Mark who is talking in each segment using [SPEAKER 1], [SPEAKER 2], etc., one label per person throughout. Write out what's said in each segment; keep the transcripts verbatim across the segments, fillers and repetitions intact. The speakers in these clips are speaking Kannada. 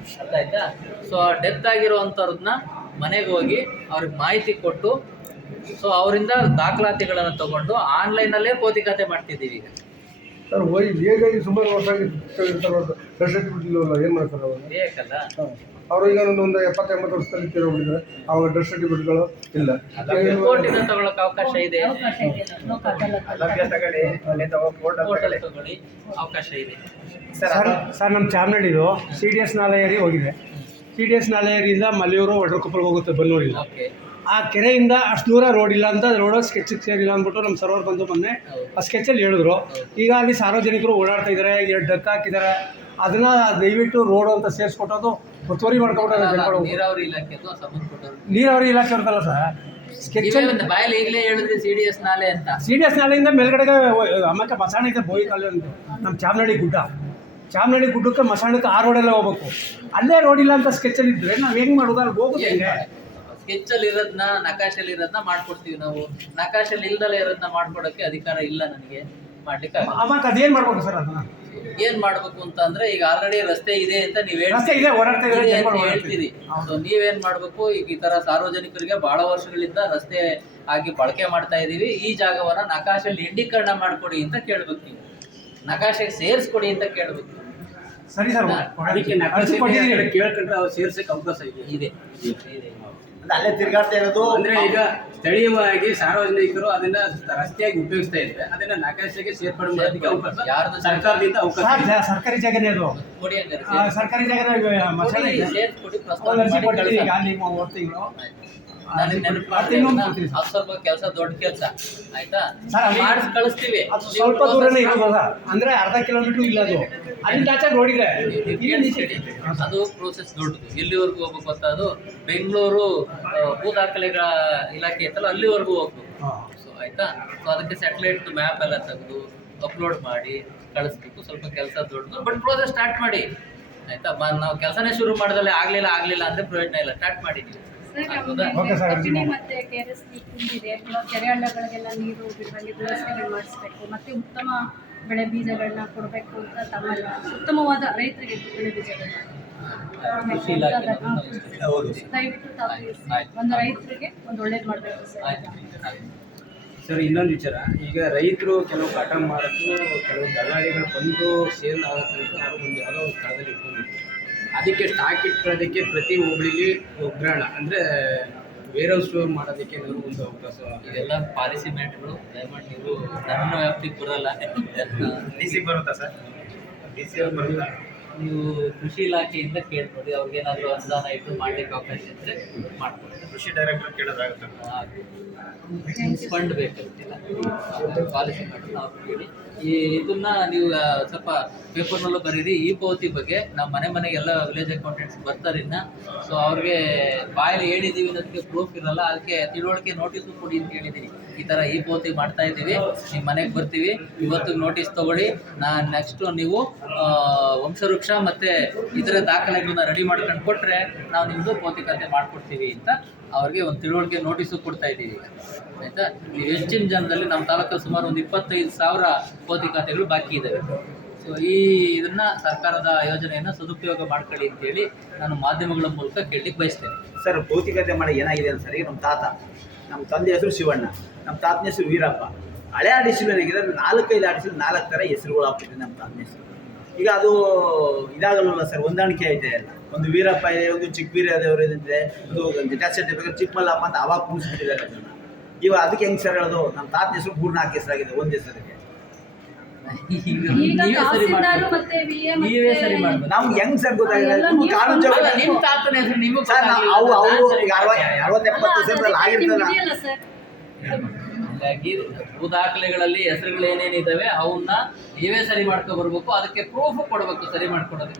[SPEAKER 1] ಅರ್ಥ ಆಯ್ತಾ? ಸೊ ಡೆತ್ ಆಗಿರುವಂಥವ್ರನ್ನ ಮನೆಗೆ ಹೋಗಿ ಅವ್ರಿಗೆ ಮಾಹಿತಿ ಕೊಟ್ಟು ಸೊ ಅವರಿಂದ ದಾಖಲಾತಿಗಳನ್ನು ತಗೊಂಡು ಆನ್ಲೈನಲ್ಲೇ ಪೋತಿಕತೆ ಮಾಡ್ತಿದ್ದೀವಿ ಈಗ.
[SPEAKER 2] ಸರ್ ಹೋಗಿ ಹೇಗಾಗಿ ಸುಮಾರು ವರ್ಷ ಆಗಿರ್ತಾರ ಡೆತ್ ಸರ್ಟಿಫಿಕೇಟ್ ಇಲ್ಲವಲ್ಲ, ಏನು ಮಾಡ್ತಾರೆ ಅವರು?
[SPEAKER 1] ಬೇಕಲ್ಲ
[SPEAKER 2] ಅವರು ಈಗ ಒಂದು ಎಪ್ಪತ್ತು ಎಂಬತ್ತು ವರ್ಷದಲ್ಲಿ ತೀರೋಗ್ಬಿಟ್ಟಿದ್ದಾರೆ, ಅವಾಗ ಡೆತ್ ಸರ್ಟಿಫಿಕೇಟ್ಗಳು ಇಲ್ಲ.
[SPEAKER 1] ಕೋರ್ಟಿಂದ ತಗೊಳಕ್ ಅವಕಾಶ ಇದೆ, ಪೋರ್ಟಲ್ ತಗೊಳ್ಳಿ, ಅವಕಾಶ ಇದೆ.
[SPEAKER 3] ಸರ್ ಸರ್ ನಮ್ಮ ಚಾಮನಹಳ್ಳಿದು ಸಿ ಡಿ ಎಸ್ ನಾಲೆಯರಿ ಹೋಗಿದೆ. ಸಿ ಡಿ ಎಸ್ ನಾಲೆಯರಿಯಿಂದ ಮಲೆಯೂರು ಒಡ್ರಕೊಪ್ಪಲ್ಗೆ ಹೋಗುತ್ತೆ ಬನ್ನೂರಿಂದ. ಆ ಕೆರೆಯಿಂದ ಅಷ್ಟು ದೂರ ರೋಡ್ ಇಲ್ಲ ಅಂತ ರೋಡ್ ಸ್ಕೆಚ್ಗೆ ಸೇರಿಲ್ಲ ಅಂದ್ಬಿಟ್ಟು ನಮ್ಮ ಸರ್ವರ್ ಬಂದು ಮೊನ್ನೆ ಆ ಸ್ಕೆಚಲ್ಲಿ ಹೇಳಿದ್ರು. ಈಗ ಅಲ್ಲಿ ಸಾರ್ವಜನಿಕರು ಓಡಾಡ್ತಾ ಇದ್ದಾರೆ, ಎರಡು ಡಕ್ ಹಾಕಿದ್ದಾರೆ. ಅದನ್ನ ದಯವಿಟ್ಟು ರೋಡ್ ಅಂತ ಸೇರಿಸ್ಕೊಟ್ಟೋದು ಒತ್ತುವರಿ ಮಾಡ್ಕೊಬಿಟ್ಟಾರೆ ಜನಗಳು.
[SPEAKER 1] ನೀರಾವರಿ ಇಲಾಖೆದು ಸಂಬಂಧಪಟ್ಟವರು,
[SPEAKER 3] ನೀರಾವರಿ ಇಲಾಖೆ ಅವ್ರದಲ್ಲ ಸರ್,
[SPEAKER 1] ಸ್ಕೆಚಲ್ಲಿ ಬಾಯಲ್ಲಿ ಈಗಲೇ ಹೇಳಿದ್ರಿ ಸಿ ಡಿ ಎಸ್ ನಾಲೆ ಅಂತ.
[SPEAKER 3] ಸಿ ಡಿ ಎಸ್ ನಾಲೆಯಿಂದ ಮೇಲ್ಗಡೆಗೆ ಆಮೇಲೆ ಮಸಾಣ ಇದೆ, ಬೋಯಿ ಕಾಲು ಅಂತ ನಮ್ಮ ಚಾಮನಹಳ್ಳಿ ಗುಡ್ಡ. ಚಾಮನಹಳ್ಳಿ ಗುಡ್ಡಕ್ಕೆ ಮಸಾಣಕ್ಕೆ ಆ ರೋಡಲ್ಲೇ ಹೋಗ್ಬೇಕು. ಅಲ್ಲೇ ರೋಡ್ ಇಲ್ಲ ಅಂತ ಸ್ಕೆಚಲ್ಲಿ ಇದ್ದರೆ ನಾವು ಹೆಂಗೆ ಮಾಡೋದು? ಅಲ್ಲಿ ಹೋಗೋದು ಹೆಂಗೆ?
[SPEAKER 1] ಸ್ಕೆಚಲ್ಲಿ ಇರೋದನ್ನ ನಕಾಶಲ್ಲಿ ಇರೋದನ್ನ ಮಾಡ್ಕೊಡ್ತೀವಿ ನಾವು. ನಕಾಶಲ್ಲಿ ಇಲ್ದಲೇ ಇರೋದನ್ನ ಮಾಡ್ಕೊಡೋಕ್ಕೆ ಅಧಿಕಾರ ಇಲ್ಲ ನನಗೆ, ಮಾಡ್ಲಿಕ್ಕೆ
[SPEAKER 3] ಮತ್ತೆ ಅದೇನು ಮಾಡ್ಬೇಕು ಸರ್? ಅದನ್ನ
[SPEAKER 1] ಏನ್ ಮಾಡ್ಬೇಕು ಅಂತ ಅಂದ್ರೆ, ಈಗ ಆಲ್ರೆಡಿ ರಸ್ತೆ ಇದೆ ಅಂತ ನೀವ್ ಹೇಳ್ತೀರಿ. ಸೊ ನೀವೇನ್ ಮಾಡ್ಬೇಕು, ಈಗ ಈ ತರ ಸಾರ್ವಜನಿಕರಿಗೆ ಬಹಳ ವರ್ಷಗಳಿಂದ ರಸ್ತೆ ಆಗಿ ಬಳಕೆ ಮಾಡ್ತಾ ಇದೀವಿ, ಈ ಜಾಗವನ್ನ ನಕಾಶಲ್ಲಿ ಇಂಡೀಕರಣ ಮಾಡ್ಕೊಡಿ ಅಂತ ಕೇಳ್ಬೇಕು. ನೀವು ನಕಾಶೆಗೆ ಸೇರಿಸ್ಕೊಡಿ ಅಂತ ಕೇಳ್ಬೇಕು.
[SPEAKER 3] ಸರಿ ಸರ್,
[SPEAKER 4] ಕೇಳ್ಕೊಂಡ್ರೆ ಅವ್ರು ಸೇರ್ಸಕ್ಕೆ ಅವಕಾಶ ಇದೆ
[SPEAKER 1] ಇದೆ
[SPEAKER 4] ಅಲ್ಲೇ ತಿರ್ಗಾಡ್ತಾ ಇರೋದು. ಅಂದ್ರೆ ಈಗ ಸ್ಥಳೀಯವಾಗಿ ಸಾರ್ವಜನಿಕರು ಅದನ್ನ ರಸ್ತೆಯಾಗಿ ಉಪಯೋಗಿಸ್ತಾ ಇದ್ರೆ ಅದನ್ನ ನಕಾಶೆಗೆ ಸೇರ್ಪಡೆ ಮಾಡೋದಕ್ಕೆ ಅವಕಾಶ ಯಾರ್ದು ಸರ್ಕಾರದಿಂದ ಅವಕಾಶ.
[SPEAKER 3] ಸರ್ಕಾರಿ ಜಾಗನೇ ಅದು,
[SPEAKER 1] ಕೊಡಿ,
[SPEAKER 3] ಸರ್ಕಾರಿ ಜಾಗನೇ
[SPEAKER 1] ಸೇರ್ಸ್ಕೊಡಿ. ಸ್ವಲ್ಪ ಕೆಲಸ ದೊಡ್ಡ ಕೆಲಸ ಆಯ್ತಾ, ಮಾಡಿಸಿ ಕಳಿಸ್ತೀವಿ.
[SPEAKER 3] ಸ್ವಲ್ಪ ದೂರನೇ ಇರೋದ ಅಂದ್ರೆ ಅರ್ಧ ಕಿಲೋಮೀಟರ್ ಇಲ್ಲ, ಅದು ಅಲ್ಲಿ ಆಚೆ ರೋಡ್ ಇದೆ.
[SPEAKER 1] ಅದು ಪ್ರೋಸೆಸ್ ದೊಡ್ಡದು. ಎಲ್ಲಿವರೆಗೂ ಹೋಗ್ಬೇಕು ಅಂತ, ಅದು ಬೆಂಗಳೂರು ಭೂ ದಾಖಲೆಗಳ ಇಲಾಖೆ ಇತ್ತಲ್ಲ, ಅಲ್ಲಿವರೆಗೂ ಹೋಗ್ಬೇಕು. ಸೊ ಆಯ್ತಾ, ಸೊ ಅದಕ್ಕೆ ಸ್ಯಾಟಲೈಟ್ ಮ್ಯಾಪ್ ಎಲ್ಲ ತೆಗೆದು ಅಪ್ಲೋಡ್ ಮಾಡಿ ಕಳಿಸ್ಬೇಕು. ಸ್ವಲ್ಪ ಕೆಲಸ ದೊಡ್ಡದು, ಬಟ್ ಪ್ರೋಸೆಸ್ ಸ್ಟಾರ್ಟ್ ಮಾಡಿ ಆಯ್ತಾ. ನಾವು ಕೆಲಸನೇ ಶುರು ಮಾಡಿದ್ರೆ ಆಗ್ಲಿಲ್ಲ ಆಗ್ಲಿಲ್ಲ ಅಂದ್ರೆ ಪ್ರಯೋಜನ ಇಲ್ಲ, ಸ್ಟಾರ್ಟ್ ಮಾಡಿ ನೀವು.
[SPEAKER 5] ಮತ್ತೆ ಕೆರೆ ತುಂಬಿದೆ, ಕೆರೆ ಹಳ್ಳಗಳಿಗೆಲ್ಲ ನೀರು ಬಿಡುವಲ್ಲಿ ವ್ಯವಸ್ಥೆಗಳು ಮಾಡಿಸ್ಬೇಕು, ಮತ್ತೆ ಉತ್ತಮ ಬೆಳೆ ಬೀಜಗಳನ್ನ ಕೊಡಬೇಕು ಅಂತ ತಮ್ಮಲ್ಲಿ ಉತ್ತಮವಾದ ರೈತರಿಗೆ ಬೆಳೆ ಬೀಜಗಳನ್ನ ದಯವಿಟ್ಟು ತಾವು ಒಂದು ರೈತರಿಗೆ ಒಂದು ಒಳ್ಳೇದು ಮಾಡಬೇಕು ಸರ್.
[SPEAKER 4] ಸರ್ ಇನ್ನೊಂದು ವಿಚಾರ, ಈಗ ರೈತರು ಕೆಲವು ಕಾಟನ್ ಮಾಡೋದು ಕೆಲವು ದಳ್ಳಾಳಿಗಳು ಬಂದು ಸೇಲ್ ಆಗೋದು ಅವರು ಒಂದು ಯಾವುದೋ ಒಂದು ಸ್ಥಳದಲ್ಲಿ ಇಟ್ಕೊಂಡಿದ್ರು. ಅದಕ್ಕೆ ಸ್ಟಾಕ್ ಇಟ್ಕೊಳ್ಳೋದಕ್ಕೆ ಪ್ರತಿ ಹೋಬಳಿಲಿ ಉಗ್ರಾಣ ಅಂದರೆ ವೇರ್ ಹೌಸ್ ಮಾಡೋದಕ್ಕೆ ನಾವು ಒಂದು ಅವಕಾಶ.
[SPEAKER 1] ಇದೆಲ್ಲ ಪಾಲಿಸಿ ಮ್ಯಾಟ್ಗಳು, ದಯಮಾಡಿ ನೀವು ನನ್ನ ವ್ಯಾಪ್ತಿಗೆ ಬರೋಲ್ಲ.
[SPEAKER 4] ಡಿ ಸಿ ಬರುತ್ತಾ ಸರ್? ಡಿ ಸಿ ಅವ್ರು ಬರುತ್ತಾ?
[SPEAKER 1] ನೀವು ಕೃಷಿ ಇಲಾಖೆಯಿಂದ ಕೇಳ್ಬೋದು, ಅವ್ರಿಗೇನಾದರೂ ಅನುದಾನ ಇಟ್ಟು ಮಾಡಲಿಕ್ಕೆ ಅವಕಾಶ ಇದ್ದರೆ ಮಾಡ್ಕೊಡ್ತಾರೆ.
[SPEAKER 4] ಕೃಷಿ ಡೈರೆಕ್ಟರ್ ಕೇಳೋದಾಗುತ್ತೆ.
[SPEAKER 1] ಫಂಡ್ ಬೇಕಾಗಿಲ್ಲ, ಪಾಲಿಸಿ ಮಾಡಿ ನಾವು ಕೇಳಿ. ಈ ಇದನ್ನ ನೀವು ಸ್ವಲ್ಪ ಪೇಪರ್ನಲ್ಲೂ ಬರೀರಿ. ಈ ಪಾವತಿ ಬಗ್ಗೆ ನಮ್ಮ ಮನೆ ಮನೆಗೆಲ್ಲ ವಿಲೇಜ್ ಅಕೌಂಟೆಂಟ್ಸ್ ಬರ್ತಾರೆ ಇನ್ನು. ಸೊ ಅವ್ರಿಗೆ ಬಾಯಲ್ಲಿ ಹೇಳಿದ್ದೀವಿ ಅನ್ನೋದಕ್ಕೆ ಪ್ರೂಫ್ ಇರಲ್ಲ, ಅದಕ್ಕೆ ತಿಳುವಳಿಕೆ ನೋಟಿಸು ಕೊಡಿ ಅಂತ ಹೇಳಿದ್ದೀನಿ. ಈ ಥರ ಈ ಪಾವತಿ ಮಾಡ್ತಾ ಇದ್ದೀವಿ, ನಿಮ್ಮ ಮನೆಗೆ ಬರ್ತೀವಿ, ಇವತ್ತಿಗೆ ನೋಟಿಸ್ ತೊಗೊಳ್ಳಿ. ನಾ ನೆಕ್ಸ್ಟು ನೀವು ವಂಶವೃಕ್ಷ ಮತ್ತು ಇದರ ದಾಖಲೆಗಳನ್ನ ರೆಡಿ ಮಾಡ್ಕೊಂಡು ಕೊಟ್ಟರೆ ನಾವು ನಿಮ್ಮದು ಪಾವತಿ ಖಾತೆ ಮಾಡಿಕೊಡ್ತೀವಿ ಅಂತ ಅವ್ರಿಗೆ ಒಂದು ತಿಳುವಳಿಕೆ ನೋಟಿಸು ಕೊಡ್ತಾ ಇದ್ದೀವಿ ಆಯಿತಾ. ನೀವು ಹೆಚ್ಚಿನ ಜನದಲ್ಲಿ ನಮ್ಮ ತಾಲೂಕಲ್ಲಿ ಸುಮಾರು ಒಂದು ಇಪ್ಪತ್ತೈದು ಸಾವಿರ ಪಾವತಿ ಖಾತೆಗಳು ಬಾಕಿ ಇದ್ದಾವೆ. ಸೊ ಈ ಇದನ್ನು ಸರ್ಕಾರದ ಯೋಜನೆಯನ್ನು ಸದುಪಯೋಗ ಮಾಡ್ಕೊಳ್ಳಿ ಅಂತೇಳಿ ನಾನು ಮಾಧ್ಯಮಗಳ ಮೂಲಕ ಕೇಳಲಿಕ್ಕೆ ಬಯಸ್ತೇನೆ.
[SPEAKER 4] ಸರ್ ಭೌತಿಕತೆ ಮಾಡಿ ಏನಾಗಿದೆ ಅಂತ ಸರ್, ಈಗ ನಮ್ಮ ತಾತ, ನಮ್ಮ ತಂದೆ ಹೆಸರು ಶಿವಣ್ಣ, ನಮ್ಮ ತಾತನ ಹೆಸರು ವೀರಪ್ಪ. ಹಳೆ ಆಡಿಸಿಲ್ ಏನಾಗಿದೆ, ನಾಲ್ಕೈದು ಆಡಿಸಿಲ್ ನಾಲ್ಕು ಥರ ಹೆಸರುಗಳು ಆಗ್ತಿದೆ ನಮ್ಮ ತಾತನ ಹೆಸರು. ಈಗ ಅದು ಇದಾಗಲ್ಲ ಸರ್, ಹೊಂದಾಣಿಕೆ ಐತೆ ಎಲ್ಲ. ಒಂದು ವೀರಪ್ಪ ಇದೆ, ಒಂದು ಚಿಕ್ಕ ವೀರದೇವರು ಇದೆ, ಒಂದು ಡೆತ್ ಸರ್ಟಿಫಿಕೇಟ್ ಚಿಕ್ಕಮಲ್ಲಪ್ಪ ಅಂತ ಅವಾಗ ಕೂರಿಸ್ಬಿಟ್ಟಿದ್ದಾರೆ ಅದನ್ನು. ಇವಾಗ ಅದಕ್ಕೆ ಹೆಂಗೆ ಸರ್ ಹೇಳೋದು? ನಮ್ಮ ತಾತನ ಹೆಸರು ಮೂರು ನಾಲ್ಕು ಹೆಸರಾಗಿದೆ ಒಂದು ಹೆಸರಿಗೆ. ನಮ್ಗೆ ಹೆಂಗ್ ಸರ್ ಗೊತ್ತಾಗಿದೆ?
[SPEAKER 1] ನಿಮ್ಮ ತಾತನ ಹೆಸರು ನಿಮಗೆ
[SPEAKER 4] ಸರ್ ಅವು ಅವು ಅರವತ್ತು ಎಪ್ಪತ್ತು ಹೆಸರಲ್ಲಿ ಆಗಿರ್ತಲ್ಲ.
[SPEAKER 1] ಹಾಗಾಗಿ ಭೂ ದಾಖಲೆಗಳಲ್ಲಿ ಹೆಸರುಗಳು ಏನೇನಿದ್ದಾವೆ ಅವನ್ನ ನೀವೇ ಸರಿ ಮಾಡ್ಕೊ ಬರ್ಬೇಕು, ಅದಕ್ಕೆ ಪ್ರೂಫ್ ಕೊಡ್ಬೇಕು ಸರಿ ಮಾಡ್ಕೊಡೋದಕ್ಕೆ.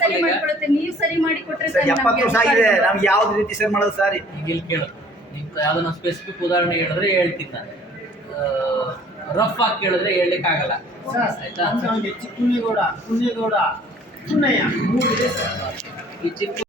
[SPEAKER 4] ಎಪ್ಪತ್ತು ವರ್ಷ ಆಗಿದೆ, ನಮ್ಗೆ ಯಾವ್ದು ರೀತಿ ಸರಿ ಮಾಡೋದು ಸರ್?
[SPEAKER 1] ಈಗ ಇಲ್ಲಿ ಕೇಳೋದು, ನಿಮ್ಗೆ ಯಾವ್ದನ್ನ ಸ್ಪೆಸಿಫಿಕ್ ಉದಾಹರಣೆ ಹೇಳಿದ್ರೆ ಹೇಳ್ತೀನಿ ನಾನು. ರಫ್ ಆಗಿ ಕೇಳಿದ್ರೆ ಹೇಳಲಿಕ್ಕೆ ಆಗಲ್ಲ ಆಯ್ತಾ.
[SPEAKER 4] ಚಿಕ್ಕುನ್ನಿಗೌಡ, ಕುನ್ನಿಗೌಡ, ಪುನ್ನಯ್ಯ,
[SPEAKER 1] ಈ ಚಿಕ್ಕ